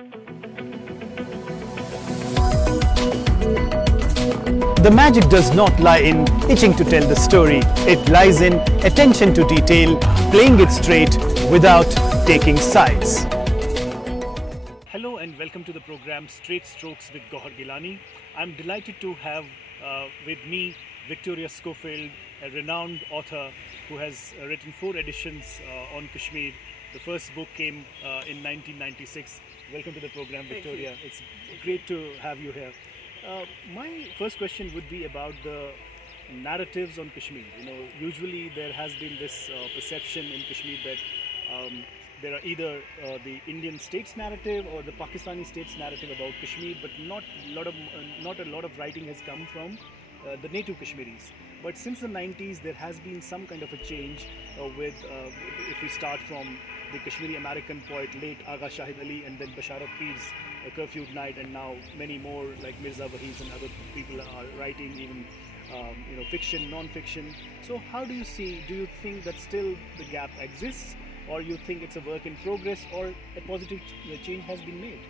The magic does not lie in itching to tell the story. It lies in attention to detail, playing it straight without taking sides. Hello and welcome to the program Strokes Gowhar Geelani. I'm delighted to have with me Victoria Schofield, a renowned author who has written 4 editions on Kashmir. The first book came in 1996. Welcome to the program, Victoria. It's great to have you here. My first question would be about the narratives on Kashmir. Usually there has been this perception in Kashmir that there are either the Indian state's narrative or the Pakistani state's narrative about Kashmir, but not a lot of writing has come from the native Kashmiris. But since the 90s, there has been some kind of a change with, if we start from the Kashmiri American poet late Agha Shahid Ali, and then Basharat Pir's A Curfewed Night, and now many more like Mirza Wahiz and other people are writing even fiction, non-fiction. So how do you think that still the gap exists, or you think it's a work in progress, or a positive change has been made?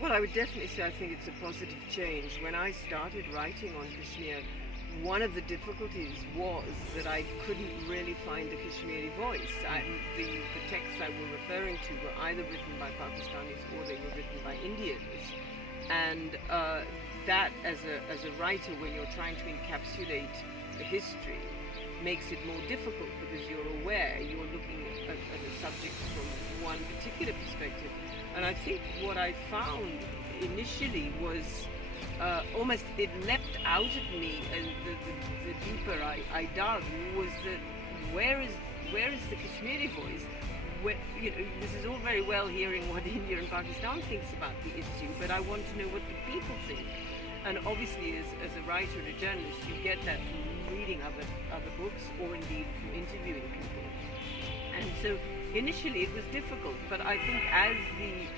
Well, I would definitely say I think it's a positive change. When I started writing on Kashmir, one of the difficulties was that I couldn't really find the Kashmiri voice. The texts I were referring to were either written by Pakistanis or they were written by Indians. And that, as a writer, when you're trying to encapsulate the history, makes it more difficult because you're aware you're looking at a subject from one particular perspective. And I think what I found initially was almost it leapt out at me, and the deeper I dug was that where is the Kashmiri voice? This is all very well hearing what India and Pakistan thinks about the issue, but I want to know what the people think. And obviously, as a writer and a journalist, you get that from reading other books or indeed from interviewing people. And so initially it was difficult, but I think as the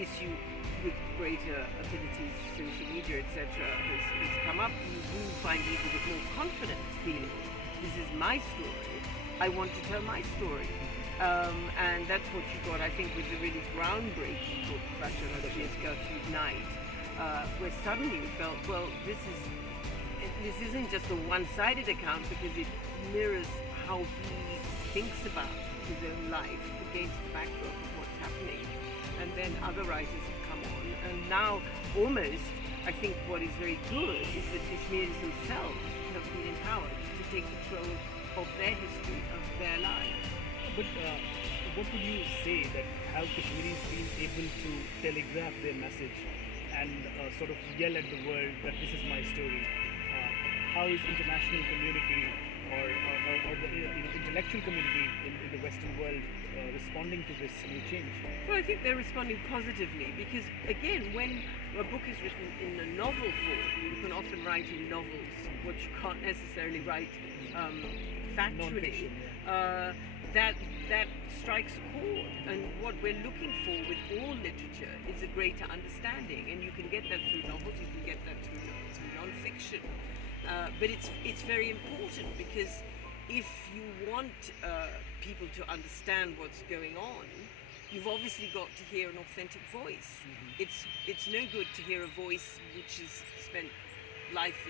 issue with greater abilities, social media, etc., has come up, you do find people with more confidence feeling, this is my story, I want to tell my story. And that's what you got, I think, with the really groundbreaking book, Basharat Pir's Curfewed Night, where suddenly you felt, well, this isn't just a one-sided account, because it mirrors how he thinks about his own life against the backdrop of what's happening. And then other writers have come on, and now almost, I think what is very good is that Kashmiris themselves have been empowered to take control of their history, of their lives. But what would you say that how Kashmiris been able to telegraph their message and sort of yell at the world that this is my story? How is international community or the intellectual community in the Western world responding to this new change? Well, I think they're responding positively because, again, when a book is written in a novel form, you can often write in novels what you can't necessarily write factually. That strikes a chord, and what we're looking for with all literature is a greater understanding, and you can get that through novels, you can get that through non-fiction. But it's very important because if you want people to understand what's going on, you've obviously got to hear an authentic voice. Mm-hmm. It's no good to hear a voice which has spent life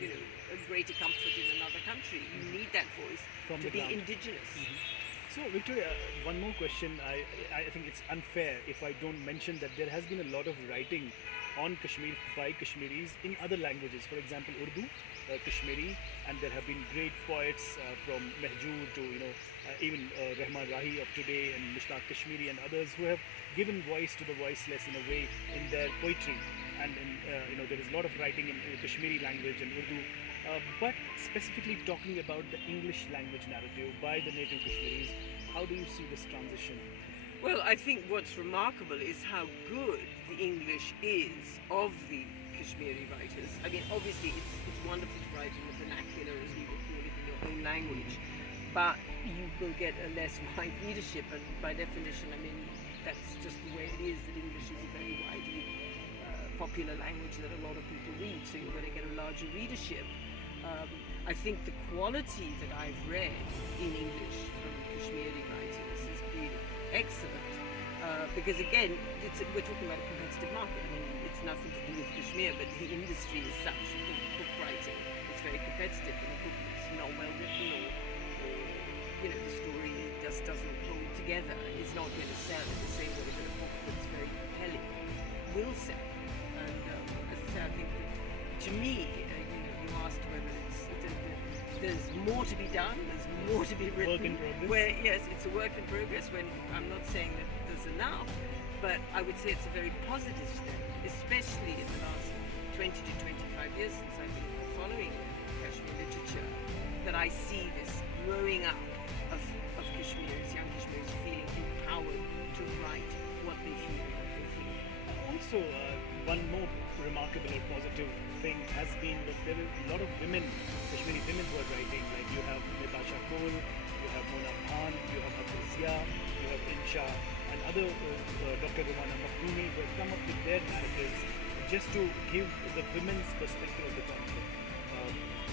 in a greater comfort in another country. You need that voice to be indigenous. Mm-hmm. So Victoria, one more question. I think it's unfair if I don't mention that there has been a lot of writing on Kashmir by Kashmiris in other languages. For example, Urdu, Kashmiri, and there have been great poets from Mehjoor to even Rahman Rahi of today, and Mushtaq Kashmiri and others who have given voice to the voiceless in a way in their poetry. And there is a lot of writing in Kashmiri language and Urdu. But specifically talking about the English language narrative by the native Kashmiris, how do you see this transition? Well, I think what's remarkable is how good the English is of the Kashmiri writers. I mean, obviously it's wonderful to write in the vernacular, as we would call it, in your own language, but you will get a less wide readership, and by definition, I mean, that's just the way it is, that English is a very widely popular language that a lot of people read, so you're going to get a larger readership. I think the quality that I've read in English from Kashmiri writers has been excellent. Because again, we're talking about a competitive market. I mean, it's nothing to do with Kashmir, but the industry is such. Book writing, it's very competitive, and a book that's not well written or the story just doesn't hold together is not going to sell in the same way that a book that's very compelling will sell. And as I say, I think that, to me, you asked whether there's more to be done, there's more to be written. Work in progress. Where, yes, it's a work in progress. When I'm not saying that there's enough, but I would say it's a very positive step, especially in the last 20 to 25 years since I've been following Kashmir literature, that I see this growing up of Kashmiris, young Kashmiris feeling empowered to write what they feel and what they think. Also, one more remarkable or positive thing has been that there are a lot of women, Kashmiri women who are writing, like you have Natasha Cole, you have Mona Khan, you have Abdul Zia, you have Insha, and other Dr. Rumana Makhdoumi who have come up with their narratives just to give the women's perspective of the conflict.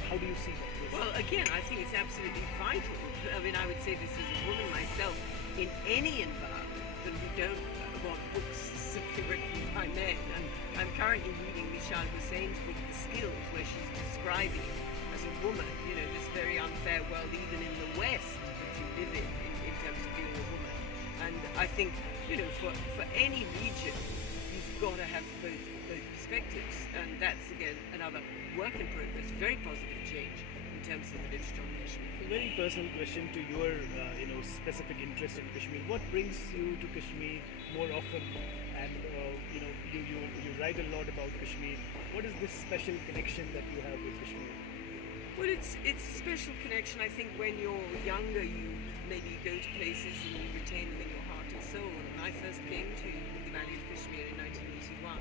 How do you see that? Well, again, I think it's absolutely vital. I mean, I would say this as a woman myself, in any environment, that we don't want books simply written by men. And I'm currently reading Michal Hussein's book, The Skills, where she's describing as a woman, this very unfair world, even in the West, that you live in terms of being a woman. And I think, for any region, you've got to have both perspectives. And that's, again, another work in progress, very positive change in terms of the literature on Kashmir. A very personal question to your, specific interest in Kashmir. What brings you to Kashmir more often? And you write a lot about Kashmir. What is this special connection that you have with Kashmir? Well, it's a special connection. I think when you're younger, you maybe go to places and you retain them in your heart and soul. And I first came to the Valley of Kashmir in 1981,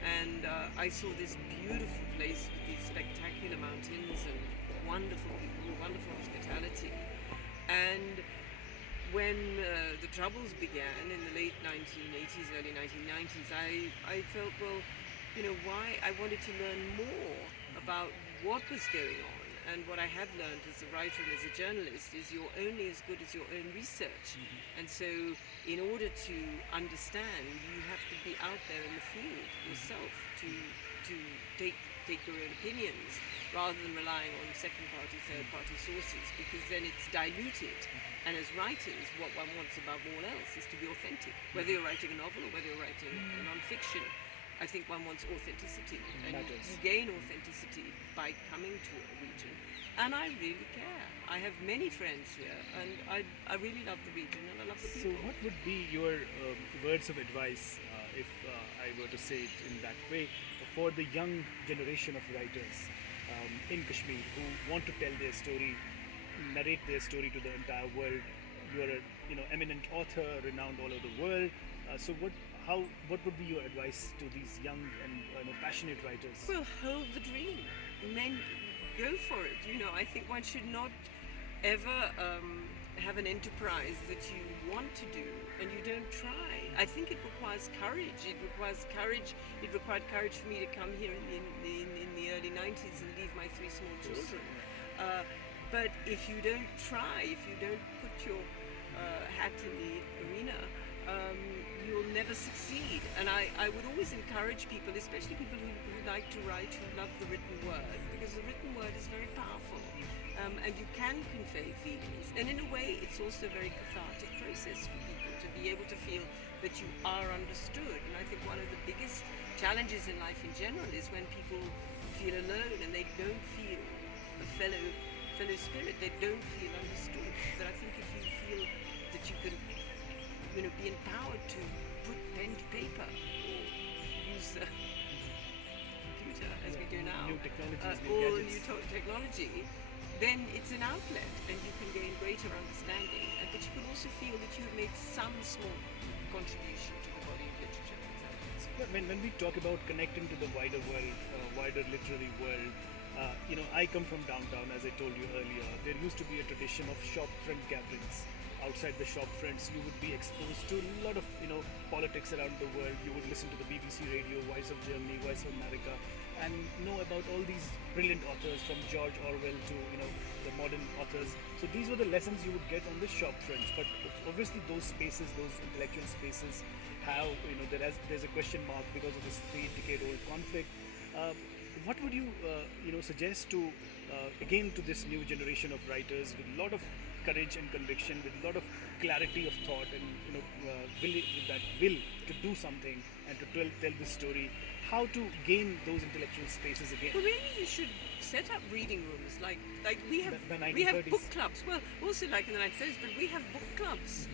and I saw this beautiful place with these spectacular mountains and wonderful people, wonderful hospitality. And when the Troubles began in the late 1980s, early 1990s, I felt, why I wanted to learn more about what was going on. And what I have learned as a writer and as a journalist is you're only as good as your own research. And so in order to understand, you have to be out there in the field yourself to take your own opinions rather than relying on second-party, third-party sources, because then it's diluted. And as writers, what one wants above all else is to be authentic. Whether you're writing a novel or whether you're writing a non-fiction, I think one wants authenticity, and you gain authenticity by coming to a region. And I really care. I have many friends here, and I really love the region and I love the people. So what would be your words of advice, if I were to say it in that way, for the young generation of writers in Kashmir who want to tell their story, narrate their story to the entire world? You're a eminent author, renowned all over the world. So what would be your advice to these young and passionate writers? Well, hold the dream. Men, go for it. I think one should not ever have an enterprise that you want to do and you don't try. I think it requires courage. It requires courage. It required courage for me to come here in the early 90s and leave my 3 small children. But if you don't try, if you don't put your hat in the arena, you'll never succeed. And I would always encourage people, especially people who like to write, who love the written word, because the written word is very powerful, and you can convey feelings. And in a way, it's also a very cathartic process for people to be able to feel that you are understood. And I think one of the biggest challenges in life in general is when people feel alone and they don't feel a fellow spirit, they don't feel understood. But I think if you feel that you can be empowered to put pen to paper or use a computer as we do now, new technologies, or new technology, then it's an outlet and you can gain greater understanding, but you can also feel that you've made some small contribution to the body of literature. When we talk about connecting to the wider world, wider literary world, I come from downtown, as I told you earlier. There used to be a tradition of shop front gatherings. Outside the shop fronts, you would be exposed to a lot of politics around the world. You would listen to the BBC radio, Voice of Germany, Voice of America, and know about all these brilliant authors from George Orwell to the modern authors. So these were the lessons you would get on the shop fronts. But obviously those spaces, those intellectual spaces, have there's a question mark because of this 3-decade-old conflict. What would you suggest to again to this new generation of writers with a lot of courage and conviction, with a lot of clarity of thought, and that will to do something and to tell this story, how to gain those intellectual spaces again? Well, maybe you should set up reading rooms like we have. The we have 1930s. book clubs. Well, also like in the 1930s, but we have book clubs,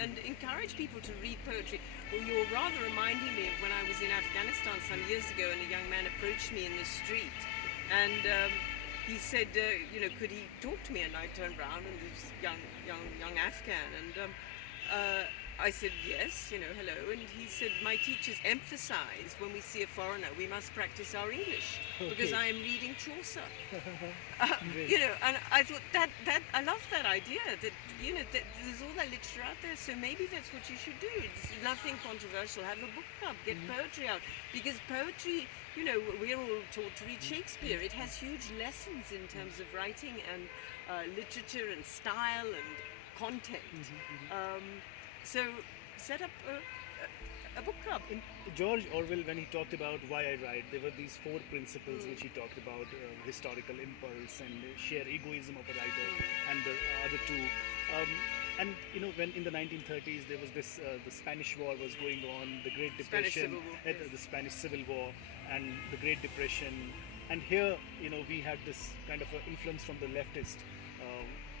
and encourage people to read poetry. Well, you're rather reminding me of when I was in Afghanistan some years ago, and a young man approached me in the street, and he said, could he talk to me? And I turned around, and this young Afghan, and I said, yes, hello. And he said, my teachers emphasize when we see a foreigner, we must practice our English because I am reading Chaucer. And I thought that I love that idea that, that there's all that literature out there. So maybe that's what you should do. It's nothing controversial. Have a book club, get poetry out, because poetry, we're all taught to read Shakespeare. It has huge lessons in terms of writing and literature and style and content. So set up a book club. In George Orwell, when he talked about Why I Write, there were these 4 principles which he talked about: historical impulse and sheer egoism of a writer, and the other 2. And when in the 1930s there was this, the Spanish War was going on, the Great Depression, the Spanish Civil War, and the Great Depression, and here we had this kind of influence from the leftist.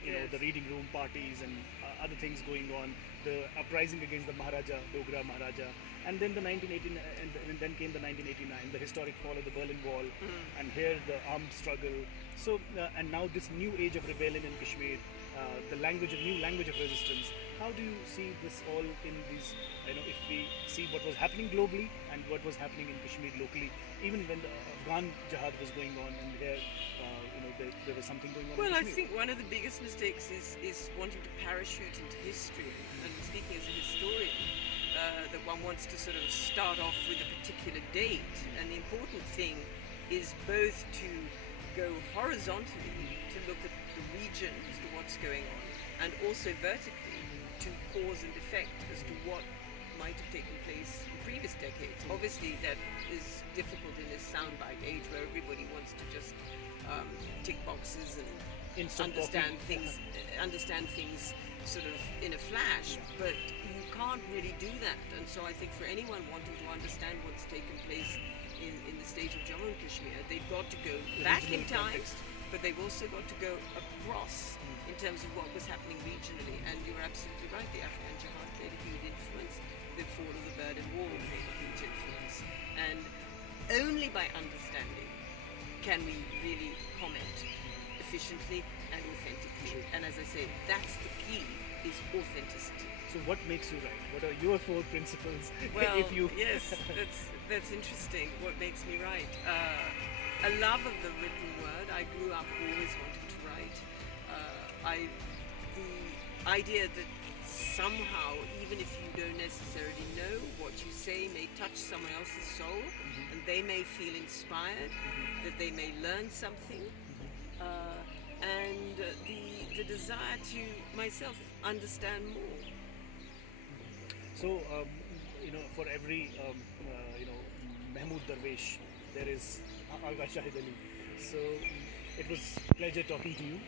The reading room parties and other things going on, the uprising against the Maharaja, Dogra Maharaja, and then the 1989, and then came the 1989, the historic fall of the Berlin Wall, and here the armed struggle. So and now this new age of rebellion in Kashmir, the new language of resistance. How do you see this all in these? If we see what was happening globally and what was happening in Kashmir locally, even when the Afghan jihad was going on, and here there was something going on. Well, in I Kashmir. think one of the biggest mistakes is wanting to parachute into history. And speaking as a historian, that one wants to sort of start off with a particular date. And the important thing is both to go horizontally to look at the region as to what's going on, and also vertically to cause and effect as to what might have taken place in previous decades. Obviously, that is difficult in this soundbite age where everybody wants to just tick boxes and Instant understand coffee. things sort of in a flash, but you can't really do that. And so I think for anyone wanting to understand what's taken place in the state of Jammu and Kashmir, they've got to go back in regional time, context. but they've also got to go across in terms of what was happening regionally. And you're absolutely right, the Afghan jihad played a huge influence, the fall of the Berlin Wall played a huge influence, and only by understanding can we really comment efficiently and authentically. And as I say, that's the key, is authenticity. So what makes you write? What are your 4 principles? Well, if you yes, that's interesting. What makes me write? A love of the written word. I grew up always wanting to write. The idea that somehow, even if you don't necessarily know, what you say may touch someone else's soul, and they may feel inspired, that they may learn something, and the desire to myself understand more. So, for every, Mahmood Darwish, there is Agha Shahid Ali. So, it was a pleasure talking to you.